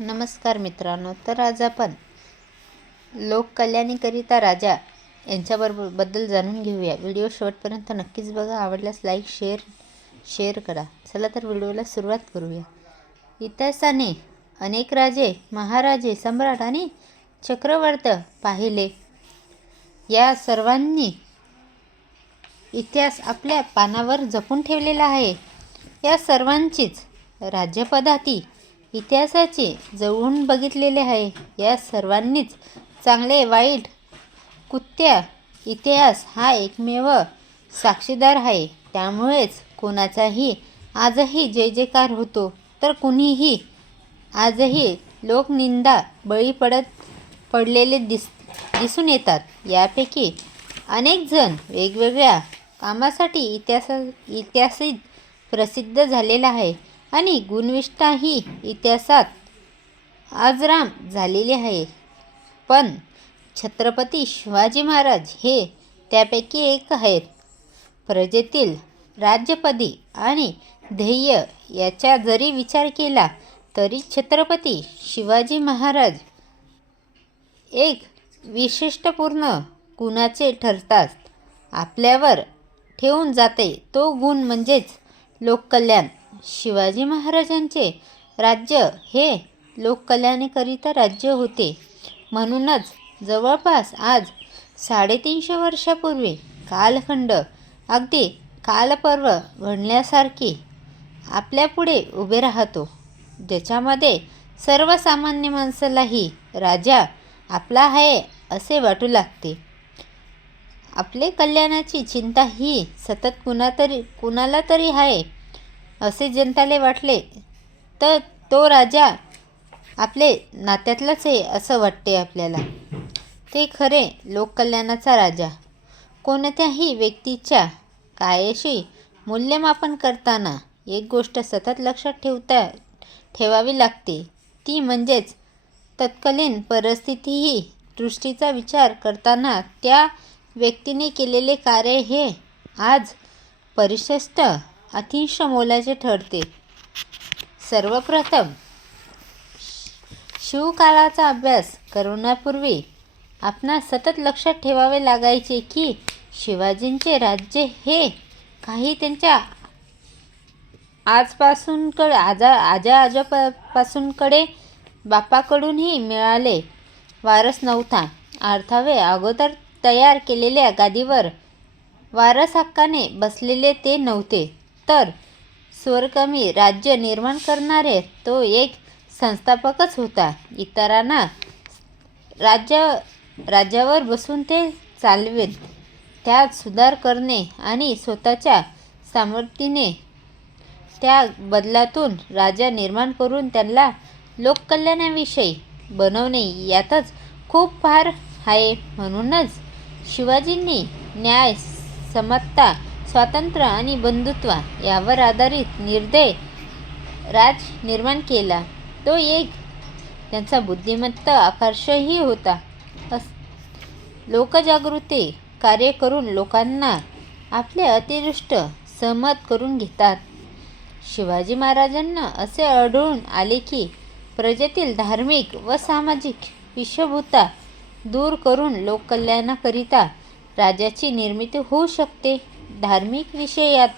नमस्कार मित्रांनो. तर आज आपण लोककल्याणाकरिता राजा यांच्याबद्दल जाणून घेऊया. व्हिडिओ शेवटपर्यंत नक्कीच बघा. आवडल्यास लाईक शेअर करा. चला तर व्हिडिओला सुरुवात करूया. इतिहासाने अनेक राजे, महाराजे, सम्राट आणि चक्रवर्ती पाहिले. या सर्वांनी इतिहास आपल्या पानावर जपून ठेवलेला आहे. या सर्वांचीच राज्यपद्धती इतिहासाचे जवळून बघितलेले आहे. या सर्वांनीच चांगले वाईट कृत्य इतिहास हा एकमेव साक्षीदार आहे. त्यामुळेच कोणाचाही आजही जय जयकार होतो, तर कुणीही आजही लोकनिंदा बळी पडलेले दिसून येतात. यापैकी अनेक जण वेगवेगळ्या कामासाठी इतिहासात प्रसिद्ध झालेला आहे आणि गुणनिष्ठाही इतिहासात अजराम झालेली आहे. पण छत्रपती शिवाजी महाराज हे त्यापैकी एक आहेत. प्रजेतील राज्यपदी आणि ध्येय याचा जरी विचार केला तरी छत्रपती शिवाजी महाराज एक विशिष्टपूर्ण गुणाचे ठरतात. आपल्यावर ठेवून जाते तो गुण म्हणजेच लोककल्याण. शिवाजी महाराजांचे राज्य हे लोककल्याणाकरिता राज्य होते. म्हणूनच जवळपास आज 350 वर्षापूर्वी कालखंड अगदी कालपर्व घडल्यासारखी आपल्यापुढे उभे राहतो, ज्याच्यामध्ये सर्वसामान्य माणसालाही राजा आपला आहे असे वाटू लागते. आपले कल्याणाची चिंता ही सतत कुणाला तरी आहे असे जनतेला वाटले तर तो राजा आपले नात्यातलाच आहे असं वाटते आपल्याला. ते खरे लोककल्याणाचा राजा. कोणत्याही व्यक्तीच्या कार्याशी मूल्यमापन करताना एक गोष्ट सतत लक्षात ठेवावी लागते, ती म्हणजेच तत्कालीन परिस्थितीही दृष्टीचा विचार करताना त्या व्यक्तीने केलेले कार्य हे आज परिशिष्ट अतिशय मोलाचे ठरते. सर्वप्रथम शिवकालाचा अभ्यास करण्यापूर्वी आपणास सतत लक्षात ठेवावे लागायचे की शिवाजींचे राज्य हे काही त्यांच्या आजोबापासूनकडे बापाकडूनही मिळाले वारस नव्हता. अर्थावे अगोदर तयार केलेल्या गादीवर वारस हक्काने बसलेले ते नव्हते, तर स्वकर्मी राज्य निर्माण करणारे तो एक संस्थापकच होता. इतरांना राज्यावर बसून ते चालवेल, त्यात सुधार करणे आणि स्वतःच्या सामर्थ्याने त्या बदलातून राजा निर्माण करून त्याला लोककल्याणाविषयी बनवणे यातच खूप फार आहे. म्हणूनच शिवाजींनी न्याय, समता, स्वातंत्र्य आणि बंधुत्व यावर आधारित निर्दय राज निर्माण केला. तो एक त्यांचा बुद्धिमत्ता आकर्षही होता. लोकजागृती कार्य करून लोकांना आपले अतिदृष्ट सहमत करून घेतात. शिवाजी महाराजांना असे आढळून आले की प्रजेतील धार्मिक व सामाजिक विषमता दूर करून लोककल्याणाकरिता राज्याची निर्मिती होऊ शकते. धार्मिक विषयात